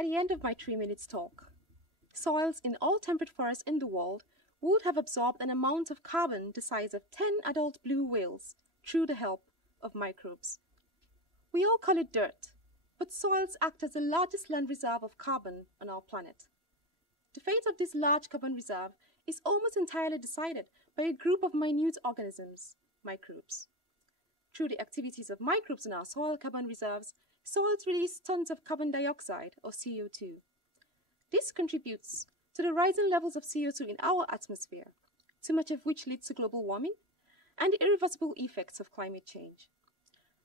At the end of my 3 minutes talk, soils in all temperate forests in the world would have absorbed an amount of carbon the size of 10 adult blue whales through the help of microbes. We all call it dirt, but soils act as the largest land reserve of carbon on our planet. The fate of this large carbon reserve is almost entirely decided by a group of minute organisms, microbes. Through the activities of microbes in our soil carbon reserves, soils release tons of carbon dioxide, or CO2. This contributes to the rising levels of CO2 in our atmosphere, too much of which leads to global warming and the irreversible effects of climate change.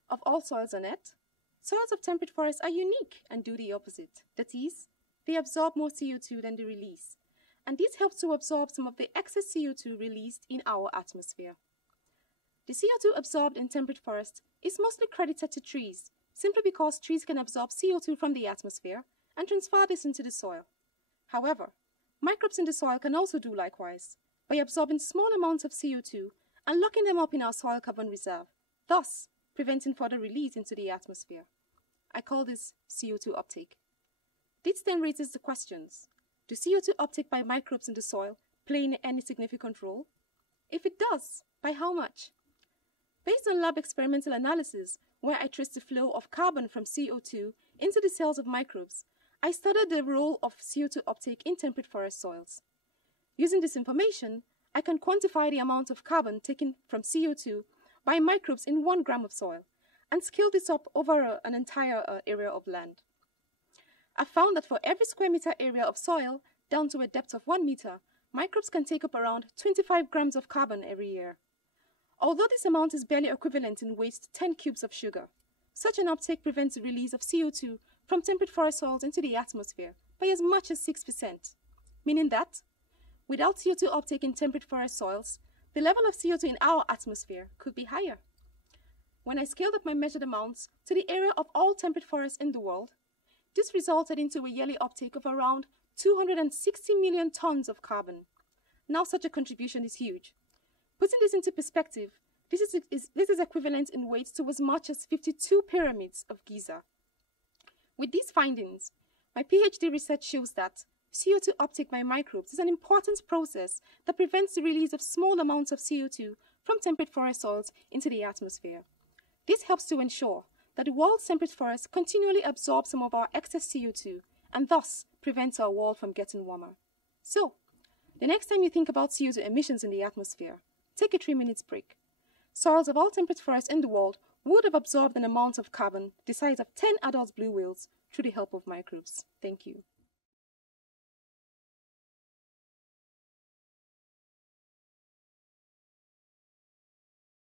Of all soils on Earth, soils of temperate forests are unique and do the opposite. That is, they absorb more CO2 than they release, and this helps to absorb some of the excess CO2 released in our atmosphere. The CO2 absorbed in temperate forests is mostly credited to trees, simply because trees can absorb CO2 from the atmosphere and transfer this into the soil. However, microbes in the soil can also do likewise, by absorbing small amounts of CO2 and locking them up in our soil carbon reserve, thus preventing further release into the atmosphere. I call this CO2 uptake. This then raises the questions: do CO2 uptake by microbes in the soil play any significant role? If it does, by how much? Based on lab experimental analysis, where I traced the flow of carbon from CO2 into the cells of microbes, I studied the role of CO2 uptake in temperate forest soils. Using this information, I can quantify the amount of carbon taken from CO2 by microbes in 1 gram of soil and scale this up over an entire area of land. I found that for every square meter area of soil, down to a depth of 1 meter, microbes can take up around 25 grams of carbon every year. Although this amount is barely equivalent in weight to 10 cubes of sugar, such an uptake prevents the release of CO2 from temperate forest soils into the atmosphere by as much as 6%, meaning that, without CO2 uptake in temperate forest soils, the level of CO2 in our atmosphere could be higher. When I scaled up my measured amounts to the area of all temperate forests in the world, this resulted into a yearly uptake of around 260 million tons of carbon. Now such a contribution is huge. Putting this into perspective, this is equivalent in weight to as much as 52 pyramids of Giza. With these findings, my PhD research shows that CO2 uptake by microbes is an important process that prevents the release of small amounts of CO2 from temperate forest soils into the atmosphere. This helps to ensure that the world's temperate forests continually absorb some of our excess CO2 and thus prevents our world from getting warmer. So, the next time you think about CO2 emissions in the atmosphere, take a 3 minutes break. Soils of all temperate forests in the world would have absorbed an amount of carbon the size of 10 adult blue whales through the help of microbes. Thank you.